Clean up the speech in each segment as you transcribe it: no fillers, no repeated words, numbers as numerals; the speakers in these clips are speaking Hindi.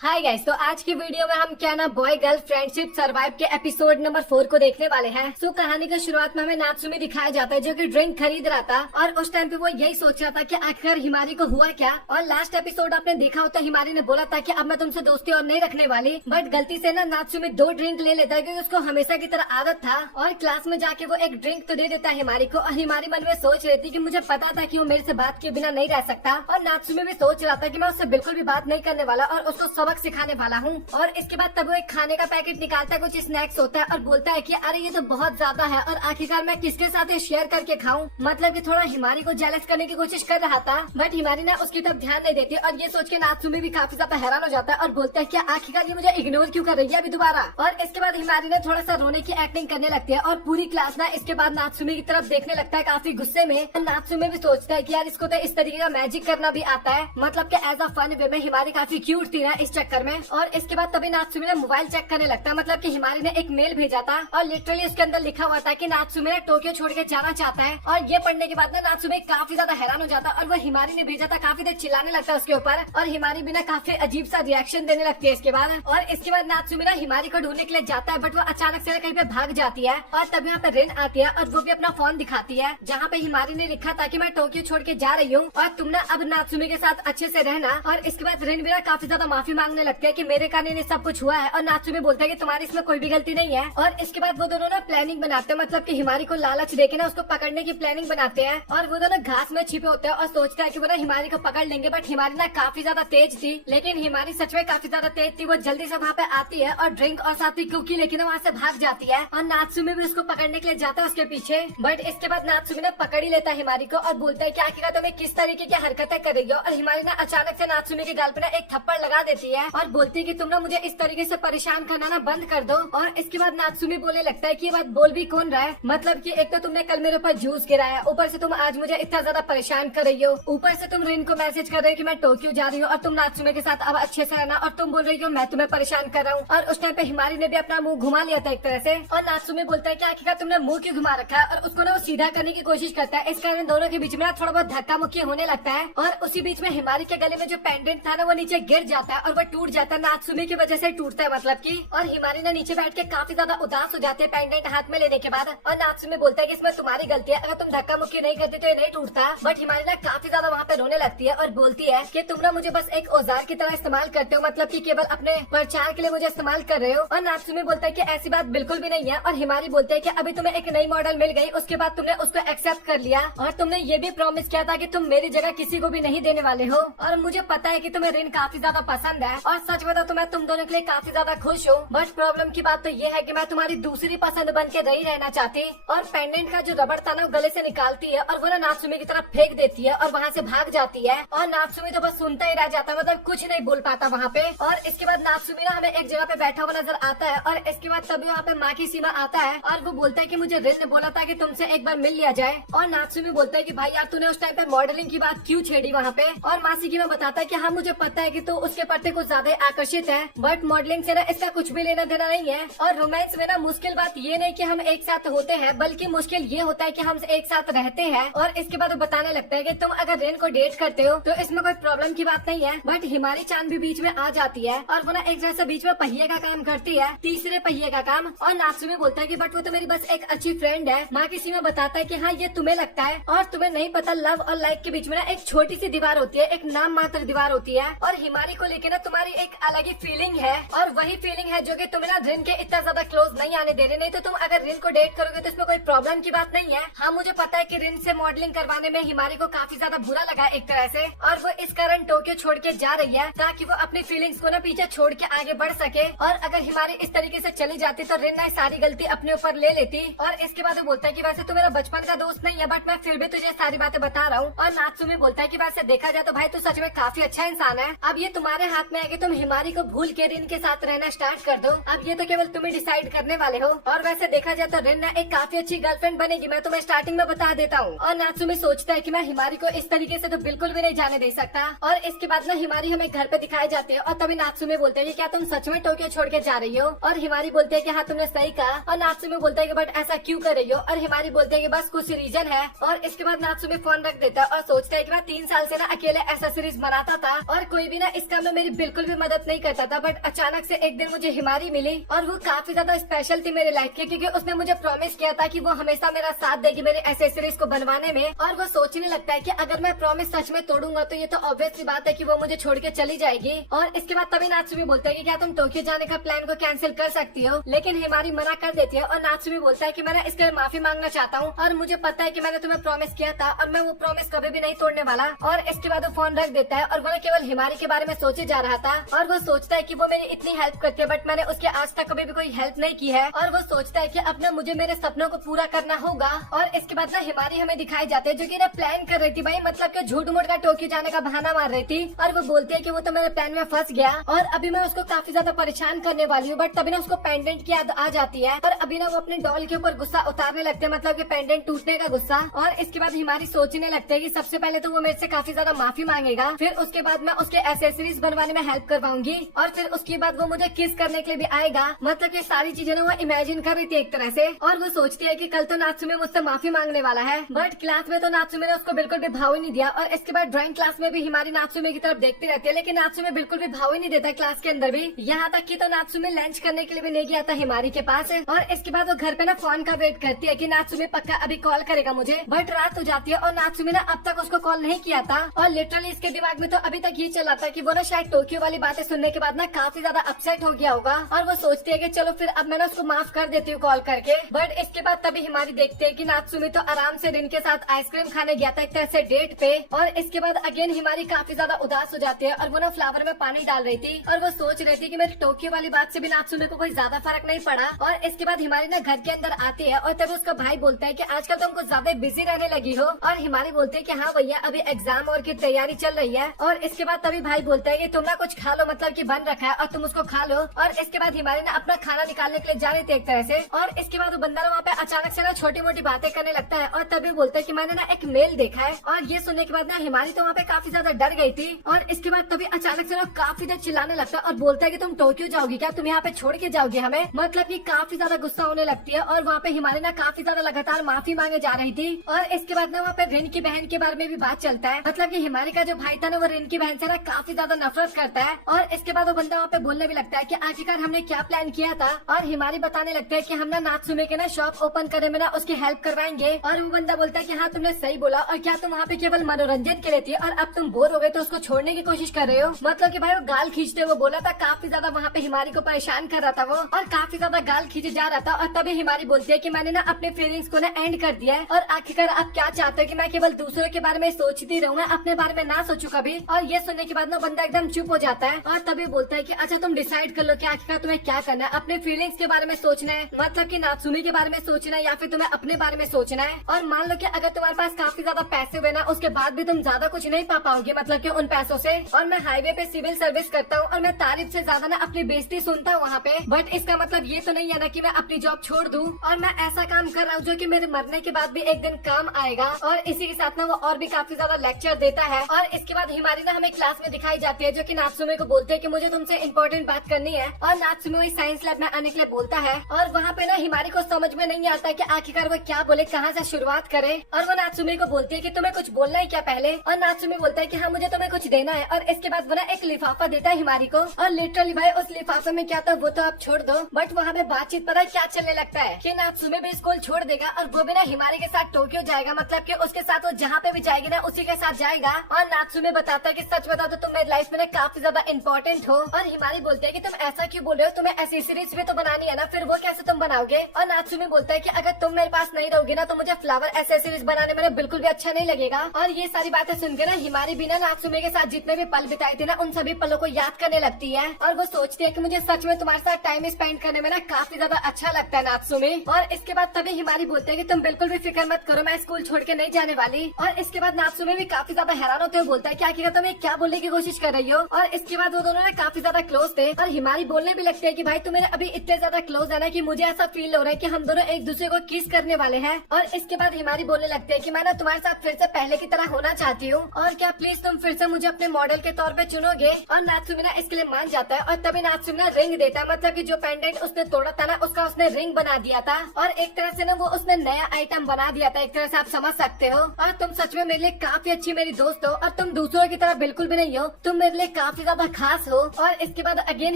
हाय गाइस, तो आज की वीडियो में हम क्या ना बॉय गर्ल फ्रेंडशिप सर्वाइव के एपिसोड नंबर 4 को देखने वाले हैं। सो कहानी का शुरुआत में हमें नात्सुमी दिखाया जाता है जो कि ड्रिंक खरीद रहा था और उस टाइम पे वो यही सोच रहा था कि आखिर हिमारी को हुआ क्या। और लास्ट एपिसोड आपने देखा होता, हिमारी ने बोला था कि अब मैं तुमसे दोस्ती और नहीं रखने वाली, बट गलती से ना नात्सुमी 2 ड्रिंक ले लेता है क्योंकि उसको हमेशा की तरह आदत था। और क्लास में जाके वो एक ड्रिंक तो दे देता है हिमारी को, और हिमारी मन में सोच रही थी कि मुझे पता था कि वो मेरे से बात किए बिना नहीं रह सकता। और नात्सुमी भी सोच रहा था कि मैं उससे बिल्कुल भी बात नहीं करने वाला और उसको सबक सिखाने वाला हूँ। और इसके बाद तब वो एक खाने का पैकेट निकालता है, कुछ स्नैक्स होता है और बोलता है कि अरे ये तो बहुत ज्यादा है और आखिरकार मैं किसके साथ शेयर करके खाऊं। मतलब कि थोड़ा हिमारी को जेलस करने की कोशिश कर रहा था, बट हिमारी ना उसकी तरफ ध्यान नहीं देती। और ये सोच के नात्सुमी भी काफी ज्यादा हैरान हो जाता है और बोलता है कि आखिरकार ये मुझे इग्नोर क्यों कर रही है अभी दोबारा। और इसके बाद हिमारी ने थोड़ा सा रोने की एक्टिंग करने लगती है और पूरी क्लास ना इसके बाद नात्सुमी की तरफ देखने लगता है काफी गुस्से में। नात्सुमी भी सोचता है कि यार इसको तो इस तरीके का मैजिक करना भी आता है, मतलब कि एज अ फन वे में हिमारी काफी क्यूट थी ना इस चक्कर में। और इसके बाद तभी नात्सुमी ने मोबाइल चेक करने लगता है, मतलब कि हिमारी ने एक मेल भेजा था और लिटरली उसके अंदर लिखा हुआ था कि नात्सुमी ने टोक्यो छोड़ के जाना चाहता है। और ये पढ़ने के बाद ना नात्सुमी काफी ज्यादा हैरान हो जाता है और वो हिमारी ने भेजा था काफी देर चिल्लाने लगता है उसके ऊपर, और हिमारी भी ना काफी अजीब सा रिएक्शन देने लगती है इसके बाद। और इसके बाद नात्सुमी ना हिमारी को ढूंढने के लिए जाता है, बट वो अचानक से कहीं पे भाग जाती है। और तब यहाँ पे रिन आती है और वो भी अपना फोन दिखाती है जहाँ पे हिमारी ने लिखा था कि मैं टोक्यो छोड़ के जा रही हूँ और तुम ना अब नात्सुमी के साथ अच्छे से रहना। और इसके बाद रिन भी ना काफी ज्यादा माफी मांगने लगती है कि मेरे कारण ये सब कुछ हुआ है, और नात्सुमी बोलता है कि तुम्हारी इसमें कोई भी गलती नहीं है। और इसके बाद वो दोनों ना प्लानिंग बनाते हैं, मतलब कि हिमारी को लालच देके ना उसको पकड़ने की प्लानिंग बनाते हैं। और वो दोनों घास में छिपे होते हैं और सोचता है कि वो ना हिमारी को पकड़ लेंगे, बट हिमारी ना काफी ज्यादा तेज थी। लेकिन हिमारी सच में काफी ज्यादा तेज थी, वो जल्दी से वहाँ पे आती है और ड्रिंक और साथ ही कुकी लेके ना वहाँ से भाग जाती है। और नात्सुमी भी उसको पकड़ने के लिए जाता है उसके पीछे, बट इसके बाद नात्सुमी ने पकड़ ही लेता है हिमारी को और बोलता है कि आखिरकार तुम्हें किस तरीके की हरकतें कर रही हो। और हिमारी ना अचानक से नात्सुमी के गाल पे ना एक थप्पड़ लगा देती है और बोलती है कि तुम ना मुझे इस तरीके से परेशान करना ना बंद कर दो। और इसके बाद नात्सुमी बोलने लगता है कि ये बात बोल भी कौन रहा है, मतलब कि एक तो तुमने कल मेरे ऊपर जूस गिराया, ऊपर से तुम आज मुझे इतना ज्यादा परेशान कर रही हो, ऊपर से तुम रिन को मैसेज कर रही हो कि मैं टोक्यो जा रही हूँ और तुम नात्सुमी के साथ अब अच्छे से रहना, और तुम बोल रही हो मैं तुम्हें परेशान कर रहा हूँ। और उस टाइम पे हिमारी ने भी अपना मुंह घुमा लिया था एक तरह से। और नात्सुमी बोलता है कि आखिरकार तुमने मुंह क्यों घुमा रखा है, और उसको ना वो सीधा करने की कोशिश करता है। इस कारण दोनों के बीच में थोड़ा बहुत धक्का मुक्की होने लगता है। और उसी बीच में हिमारी के गले में जो पेंडेंट था ना वो नीचे गिर जाता है और वो टूट जाता है, नात्सुमी की वजह से टूटता है मतलब की। और हिमारी ने नीचे बैठ के काफी ज्यादा उदास हो जाते हैं पेंडेंट हाथ में लेने के बाद। और नात्सुमी बोलता है कि इसमें तुम्हारी गलती है, अगर तुम धक्का मुक्की नहीं करती तो ये नहीं टूटता। बट हिमारी ना काफी ज्यादा वहाँ पे रोने लगती है और बोलती है कि तुम ना मुझे बस एक औजार की तरह इस्तेमाल करते हो, मतलब कि केवल अपने प्रचार के लिए मुझे इस्तेमाल कर रहे हो। और नात्सुमी बोलता है कि ऐसी बात बिल्कुल भी नहीं है। और हिमारी बोलते है कि अभी तुम्हें एक नई मॉडल मिल गई, उसके बाद तुमने उसको एक्सेप्ट कर लिया और तुमने ये भी प्रॉमिस किया था कि तुम मेरी जगह किसी को भी नहीं देने वाले हो। और मुझे पता है कि तुम्हें रिन काफी ज्यादा पसंद है और सच बताओ तो मैं तुम दोनों के लिए काफी ज्यादा खुश हूँ, बट प्रॉब्लम की बात तो ये है कि मैं तुम्हारी दूसरी पसंद बन के नहीं रहना चाहती। और पेंडेंट का जो रबड़ था ना वो गले से निकालती है और वो ना नात्सुमी की तरफ फेंक देती है और वहाँ से भाग जाती है। और नात्सुमी तो बस सुनता ही रह जाता है, मतलब कुछ नहीं बोल पाता वहाँ पे। और इसके बाद नात्सुमी ना हमें एक जगह पे बैठा हुआ नजर आता है और इसके बाद तभी वहाँ पे माँ की सीमा आता है और वो बोलता है कि मुझे रिन ने बोला था कि तुमसे एक बार मिल लिया जाए। और नात्सुमी बोलता है कि भाई यार तूने उस टाइम पे मॉडलिंग की बात क्यों छेड़ी वहाँ पे। और मासी की में बताता है कि हाँ मुझे पता है कि तू उसके प्रति कुछ ज्यादा आकर्षित है, बट मॉडलिंग से ना इसका कुछ भी लेना देना नहीं है। और रोमांस में ना मुश्किल बात ये नहीं कि हम एक साथ होते हैं, बल्कि मुश्किल ये होता है कि हम एक साथ रहते हैं। और इसके बाद वो बताने लगता है कि तुम अगर रेन को डेट करते हो तो इसमें कोई प्रॉब्लम की बात नहीं है, बट हिमारी चांद भी बीच में आ जाती है और वो ना एक जैसा बीच में पहिए का काम करती है, तीसरे पहिए का काम। और नात्सुमी बोलता है कि बट वो तो मेरी बस एक अच्छी फ्रेंड है। माँ किसी में बताता है कि हाँ ये तुम्हें लगता है और तुम्हें नहीं पता लव और लाइक के बीच में ना एक छोटी सी दीवार होती है, एक नाम मात्र दीवार होती है। और हिमारी को लेकर ना तुम्हारी एक अलग ही फीलिंग है और वही फीलिंग है जो कि तुम्हें ना रिन के इतना ज्यादा क्लोज नहीं आने देने। नहीं तो तुम अगर रिन को डेट करोगे तो इसमें कोई प्रॉब्लम की बात नहीं है। हाँ मुझे पता है कि रिन से मॉडलिंग करवाने में हिमारी को काफी ज्यादा बुरा लगा एक तरह से, और वो इस कारण टोक्यो छोड़ के जा रही है ताकि वो अपनी फीलिंग्स को ना पीछे छोड़ के आगे बढ़ सके। और अगर हिमारी इस तरीके से चली जाती तो रिन ना सारी गलती अपने ऊपर ले लेती। और इसके बाद वो बोलता है कि वैसे तो मेरा बचपन का दोस्त नहीं है, बट मैं फिर भी तुझे सारी बातें बता रहा हूँ। और नात्सुमी बोलता है कि वैसे देखा जाए तो भाई तू सच में काफी अच्छा इंसान है, अब ये तुम्हारे हाथ में है कि तुम हिमारी को भूल के रिन के साथ रहना स्टार्ट कर दो, अब ये तो केवल तुम्हें डिसाइड करने वाले हो। और वैसे देखा जाए तो रिन ना एक काफी अच्छी गर्लफ्रेंड बनेगी, मैं तुम्हें स्टार्टिंग में बता देता हूँ। और नात्सुमी सोचता है कि मैं हिमारी को इस तरीके से तो बिल्कुल भी नहीं जाने दे सकता। और इसके बाद ना हिमारी हमें घर पे दिखाई जाती है और तभी नात्सुमी बोलते हैं कि क्या तुम सच में टोक्यो छोड़ के जा रही हो। और हिमारी बोलते है कि हाँ तुमने सही कहा। और नात्सुमी बोलता है कि बट ऐसा क्यों कर रही हो। और हिमारी बोलते है कि बस कुछ रीजन है। और इसके बाद नात्सुमी फोन रख देता है और सोचता है कि मैं 3 साल से ना अकेले एक्सेसरीज बनाता था और कोई भी ना इस काम में मेरी बिल्कुल भी मदद नहीं करता था, बट अचानक से एक दिन मुझे हिमारी मिली और वो काफी ज्यादा स्पेशल थी मेरे लाइफ के, क्योंकि उसने मुझे प्रॉमिस किया था कि वो हमेशा मेरा साथ देगी मेरे एसेसरीज को बनवाने में। और वो सोचने लगता है कि अगर मैं प्रॉमिस सच में तोड़ूंगा तो ये तो ऑब्वियस सी बात है कि वो मुझे छोड़ के चली जाएगी। और इसके बाद तभी नात्सुमी बोलता है कि क्या तुम टोक्यो जाने का प्लान को कैंसिल कर सकती हो, लेकिन हिमारी मना कर देती है और नात्सुमी बोलता है कि मैं इसके लिए माफी मांगना चाहता हूँ और मुझे पता है कि मैंने तुम्हें प्रॉमिस किया था और मैं वो प्रॉमिस कभी भी नहीं तोड़ने वाला। और इसके बाद वो फोन रख देता है और वो केवल हिमारी के बारे में सोचे जा रहा था और वो सोचता है कि वो मेरी इतनी हेल्प करती है, बट मैंने उसके आज तक कभी भी कोई हेल्प नहीं की है। और वो सोचता है कि अब ना मुझे मेरे सपनों को पूरा करना होगा। और इसके बाद ना हिमारी हमें दिखाई जाते हैं जो कि ना प्लान कर रही थी भाई, मतलब कि झूठ मूठ का टोक्यो जाने का बहाना मार रही थी। और वो बोलती है कि वो तो मेरे प्लान में फंस गया और अभी मैं उसको काफी ज्यादा परेशान करने वाली हूँ। बट तभी ना उसको पेंडेंट की याद आ जाती है और अभी ना वो अपने डॉल के ऊपर गुस्सा उतारने लगते हैं, मतलब कि पेंडेंट टूटने का गुस्सा। और इसके बाद हिमारी सोचने लगते है कि सबसे पहले तो वो मेरे से काफी ज्यादा माफी मांगेगा, फिर उसके बाद मैं उसके एसेसरीज बनवाने में हेल्प करवाऊंगी और फिर उसके बाद वो मुझे किस करने के लिए भी आएगा। मतलब ये सारी चीजें ना वो इमेजिन कर रही थी एक तरह से। और वो सोचती है कि कल तो नात्सुमी मुझसे माफी मांगने वाला है, बट क्लास में तो नात्सुमी ने उसको बिल्कुल भी भाव ही नहीं दिया। और इसके बाद ड्राइंग क्लास में भी हिमारी नात्सुमी की तरफ देखती रहती है, लेकिन नात्सुमी बिल्कुल भी भाव ही नहीं देता क्लास के अंदर भी। यहाँ तक कि तो नात्सुमी लंच करने के लिए भी नहीं गया था हिमारी के पास। और इसके बाद वो घर पे ना फोन का वेट करती है कि नात्सुमी पक्का अभी कॉल करेगा मुझे, बट रात हो जाती है और नात्सुमी ने अब तक उसको कॉल नहीं किया था। और लिटरली इसके दिमाग में तो अभी तक ये चला था कि वो ना शायद टोक्यो वाली बातें सुनने के बाद ना काफी ज्यादा अपसेट हो गया होगा और वो सोचती है कि चलो फिर अब मैं ना उसको माफ कर देती हूँ कॉल करके। बट इसके बाद तभी हिमारी देखते है कि नात्सुमी तो आराम से रिन के साथ आइसक्रीम खाने गया था एक तरह से डेट पे। और इसके बाद अगेन हिमारी काफी ज्यादा उदास हो जाती है और वो ना फ्लावर में पानी डाल रही थी और वो सोच रही थी कि मेरी टोक्यो वाली बात से भी नात्सुमी को कोई ज्यादा फर्क नहीं पड़ा। और इसके बाद हिमारी ना घर के अंदर आती है और तभी उसका भाई बोलता है कि आजकल तुम कुछ ज्यादा बिजी रहने लगी हो। और हिमारी बोलती है कि हाँ भैया अभी एग्जाम और की तैयारी चल रही है। और इसके बाद तभी भाई बोलता है कि तुम ना कुछ खा लो, मतलब कि बन रखा है और तुम उसको खा लो। और इसके बाद हिमारी ना अपना खाना निकालने के लिए जा रही थी एक तरह से। और इसके बाद वो बंदा ना वहाँ पे अचानक से ना छोटी मोटी बातें करने लगता है और तभी बोलता है कि मैंने ना एक मेल देखा है। और ये सुनने के बाद ना हिमारी तो वहाँ पे काफी ज्यादा डर गई थी। और इसके बाद तभी अचानक से ना काफी देर चिल्लाने लगता है और बोलता है कि तुम टोक्यो जाओगी क्या, तुम यहाँ पे छोड़ के जाओगी हमें, मतलब कि काफी ज्यादा गुस्सा होने लगती है। और वहाँ पे हिमारी ना काफी ज्यादा लगातार माफी मांगे जा रही थी। और इसके बाद ना वहाँ पे रिन की बहन के बारे में भी बात चलता है, मतलब कि हिमारी का जो भाई था ना वो रिन की बहन से ना काफी ज्यादा नफरत करता है। और इसके बाद वो बंदा वहाँ पे बोलने भी लगता है कि आखिरकार हमने क्या प्लान किया था। और हिमारी बताने लगता है कि हम ना नात्सुमी के ना शॉप ओपन करने में ना उसकी हेल्प करवाएंगे। और वो बंदा बोलता है कि हाँ तुमने सही बोला, और क्या तुम वहाँ पे केवल मनोरंजन के लिए थी और अब तुम बोर हो गए तो उसको छोड़ने की कोशिश कर रहे हो। मतलब कि भाई वो गाल खींचते हुए बोला था, काफी ज्यादा वहाँ पे हिमारी को परेशान कर रहा था वो और काफी ज्यादा गाल खींचे जा रहा था। और तभी हिमारी बोलती है कि मैंने ना अपने फीलिंग्स को ना एंड कर दिया है और आखिरकार आप क्या चाहते हो कि मैं केवल दूसरों के बारे में सोचती रहूँ, मैं अपने बारे में ना सोचूं कभी। और ये सुनने के बाद ना बंदा एकदम चुप हो जाता है और तभी बोलता है कि अच्छा तुम डिसाइड कर लो कि आखिरकार तुम्हें क्या करना है, अपने फीलिंग्स के बारे में सोचना है, मतलब कि नात्सुमी के बारे में सोचना है, या फिर तुम्हें अपने बारे में सोचना है। और मान लो कि अगर तुम्हारे पास काफी ज्यादा पैसे हुए ना उसके बाद भी तुम ज्यादा कुछ नहीं पा पाओगे, मतलब कि उन पैसों से। और मैं हाईवे पे सिविल सर्विस करता हूँ और मैं तारीफ से ज्यादा ना अपनी बेइज्जती सुनता हूँ वहाँ पे, बट इसका मतलब ये तो नहीं है ना कि मैं अपनी जॉब छोड़ दूँ। और मैं ऐसा काम कर रहा हूँ जो कि मेरे मरने के बाद भी एक दिन काम आएगा। और इसी के साथ ना वो और भी काफी ज्यादा लेक्चर देता है। और इसके बाद हिमारी ना हमें क्लास में दिखाई जाती है जो कि नात्सुमी को बोलते हैं कि मुझे तुमसे इम्पोर्टेंट बात करनी है। और नात्सुमी वही साइंस लैब में आने के लिए बोलता है और वहाँ पे ना हिमारी को समझ में नहीं आता कि आखिरकार वो क्या बोले, कहाँ से शुरुआत करे। और वो नात्सुमी को बोलती है कि तुम्हें कुछ बोलना है क्या पहले। और नात्सुमी बोलता है कि हाँ मुझे तुम्हें कुछ देना है। और इसके बाद वो ना एक लिफाफा देता है हिमारी को और लिटरली भाई उस लिफाफे में क्या था वो तो आप छोड़ दो, बट वहाँ पे बातचीत पता है क्या चलने लगता है कि नात्सुमी भी स्कूल छोड़ देगा और वो भी ना हिमारी के साथ टोक्यो जाएगा, मतलब कि उसके साथ वो जहाँ पे भी जाएगी ना उसी के साथ जाएगा। और नात्सुमी बताता है कि सच बता दो तुम मेरी लाइफ में ना काफी ज्यादा इम्पोर्टेंट हो। और हिमारी बोलती है कि तुम ऐसा क्यों बोल रहे हो, तुम्हें एसेसरीज भी तो बनानी है ना, फिर वो कैसे तुम बनाओगे। और नात्सुमी बोलता है कि अगर तुम मेरे पास नहीं रहोगे ना तो मुझे फ्लावर एसेसरीज बनाने में बिल्कुल भी अच्छा नहीं लगेगा। और ये सारी बातें सुन के ना हिमारी भी ना नात्सुमी के साथ जितने भी पल बिताए थे ना उन सभी पलों को याद करने लगती है। और वो सोचती है कि मुझे सच में तुम्हारे साथ टाइम स्पेंड करने में ना काफी ज्यादा अच्छा लगता है नात्सुमी। और इसके बाद तभी हिमारी बोलते हैं कि तुम बिल्कुल भी फिक्र मत करो, मैं स्कूल छोड़ के नहीं जाने वाली। और इसके बाद नात्सुमी भी काफी ज्यादा हैरान होते हुए बोलता है कि आखिर तुम क्या बोलने की कोशिश कर रही हो। और इसके बाद वो दोनों ना काफी ज्यादा क्लोज थे और हिमारी बोलने भी लगती है कि भाई तुम मेरे अभी इतने ज्यादा क्लोज है ना कि मुझे ऐसा फील हो रहा है कि हम दोनों एक दूसरे को किस करने वाले हैं। और इसके बाद हिमारी बोलने लगती है कि मैं ना तुम्हारे साथ फिर से पहले की तरह होना चाहती हूँ और क्या प्लीज तुम फिर से मुझे अपने मॉडल के तौर पे चुनोगे। और नात्सुमी ना इसके लिए मान जाता है और तभी नात्सुमी ना रिंग देता है, मतलब कि जो पेंडेंट उसने तोड़ा था ना उसका उसने रिंग बना दिया था। और एक तरह से ना वो उसने नया आइटम बना दिया था, एक तरह से आप समझ सकते हो। और तुम सच में मेरे लिए काफी अच्छी मेरी दोस्त हो और तुम दूसरों की तरह बिल्कुल भी नहीं हो, तुम मेरे लिए काफी काफी ज्यादा खास हो। और इसके बाद अगेन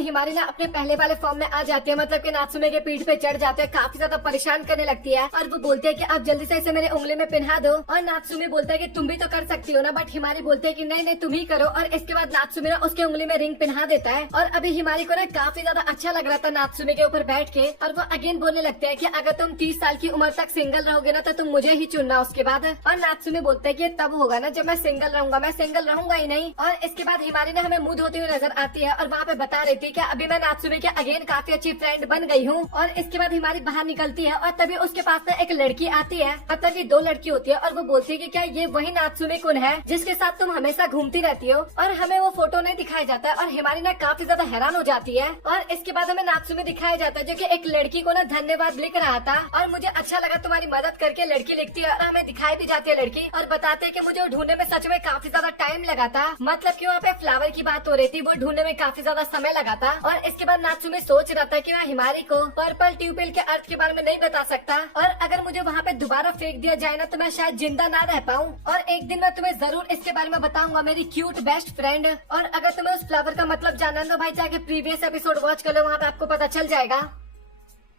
हिमारी ना अपने पहले वाले फॉर्म में आ जाती है, मतलब कि नात्सुमे के पीठ पे चढ़ जाते हैं, काफी ज्यादा परेशान करने लगती है और वो बोलते है कि आप जल्दी से इसे मेरे उंगली में पहना दो। और नात्सुमे बोलता है कि तुम भी तो कर सकती हो ना, बट हिमारी बोलते है कि नहीं नहीं तुम ही करो। और इसके बाद नात्सुमे ना उसके उंगली में रिंग पहना देता है। और अभी हिमारी को ना काफी ज्यादा अच्छा लग रहा था नात्सुमे के ऊपर बैठ के, और वो अगेन बोलने लगते हैं कि अगर तुम 30 साल की उम्र तक सिंगल रहोगे ना तो तुम मुझे ही चुनना उसके बाद। और नात्सुमे बोलते है कि तब होगा ना जब मैं सिंगल रहूंगा, मैं सिंगल रहूंगा ही नहीं। और इसके बाद हिमारी ने हमें मुंह धोते हुए नजर आती है और वहाँ पे बता रही थी कि अभी मैं नात्सुमे के अगेन काफी अच्छी फ्रेंड बन गई हूँ। और इसके बाद हिमारी बाहर निकलती है और तभी उसके पास ना एक लड़की आती है, मतलब कि 2 लड़की होती है, और वो बोलती है कि क्या ये वही नात्सुमे कुन है जिसके साथ तुम हमेशा घूमती रहती हो। और हमें वो फोटो नहीं दिखाया जाता है और हिमारी ना काफी ज्यादा हैरान हो जाती है। और इसके बाद हमें नात्सुमे दिखाया जाता है जो कि एक लड़की को ना धन्यवाद लिख रहा था, और मुझे अच्छा लगा तुम्हारी मदद करके लड़की लिखती है। और हमें दिखाई भी जाती है लड़की, और बताते हैं कि मुझे ढूंढने में सच में काफी ज्यादा टाइम लगा था, मतलब कि वहाँ पे फ्लावर की बात हो रही थी, वो ढूंढने में काफी ज्यादा समय लगा था। और इसके बाद नात्सुमे सोच रहा था कि मैं हिमारी को पर्पल ट्यूबवेल के अर्थ के बारे में नहीं बता सकता, और अगर मुझे वहाँ पे दोबारा फेंक दिया जाए ना तो मैं शायद जिंदा ना रह पाऊँ। और एक दिन मैं तुम्हें जरूर इसके बारे में बताऊंगा, मेरी क्यूट बेस्ट फ्रेंड। और अगर तुम्हें उस फ्लावर का मतलब जानना है तो भाई जाके प्रीवियस एपिसोड वॉच कर लो, वहाँ पे आपको पता चल जाएगा।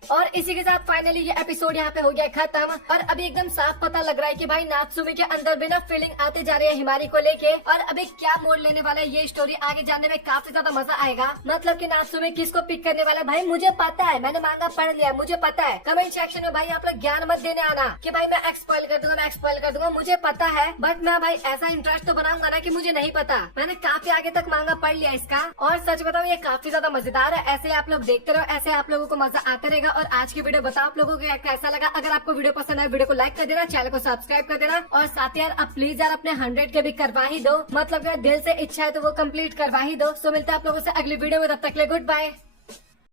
और इसी के साथ फाइनली ये एपिसोड यहाँ पे हो गया खत्म। और अभी एकदम साफ पता लग रहा है कि भाई नात्सुमे के अंदर भी ना फीलिंग आते जा रही है हिमारी को लेके, और अभी क्या मोड़ लेने वाला है ये स्टोरी आगे जानने में काफी ज्यादा मजा आएगा। मतलब कि नात्सुमे किसको पिक करने वाला है भाई मुझे पता है, मैंने मांगा पढ़ लिया, मुझे पता है। कमेंट सेक्शन में भाई आप लोग ज्ञान मत देने आना कि भाई मैं एक्सपॉइल कर दूंगा, मैं एक्सपॉइल कर दूंगा, मुझे पता है, बट मैं भाई ऐसा इंटरेस्ट तो बनाऊंगा ना कि मुझे नहीं पता। मैंने काफी आगे तक मांगा पढ़ लिया इसका, और सच बताओ ये काफी ज्यादा मजेदार है। ऐसे आप लोग देखते रहो, ऐसे आप लोगों को मजा आता रहेगा। और आज की वीडियो बताओ आप लोगों को कैसा लगा। अगर आपको वीडियो पसंद आए वीडियो को लाइक कर देना, चैनल को सब्सक्राइब कर देना, और साथ ही यार अब प्लीज यार अपने 100 के भी करवा ही दो, मतलब यार दिल से इच्छा है तो वो कंप्लीट करवा ही दो। सो मिलते हैं आप लोगों से अगली वीडियो में, तब तक के लिए गुड बाय।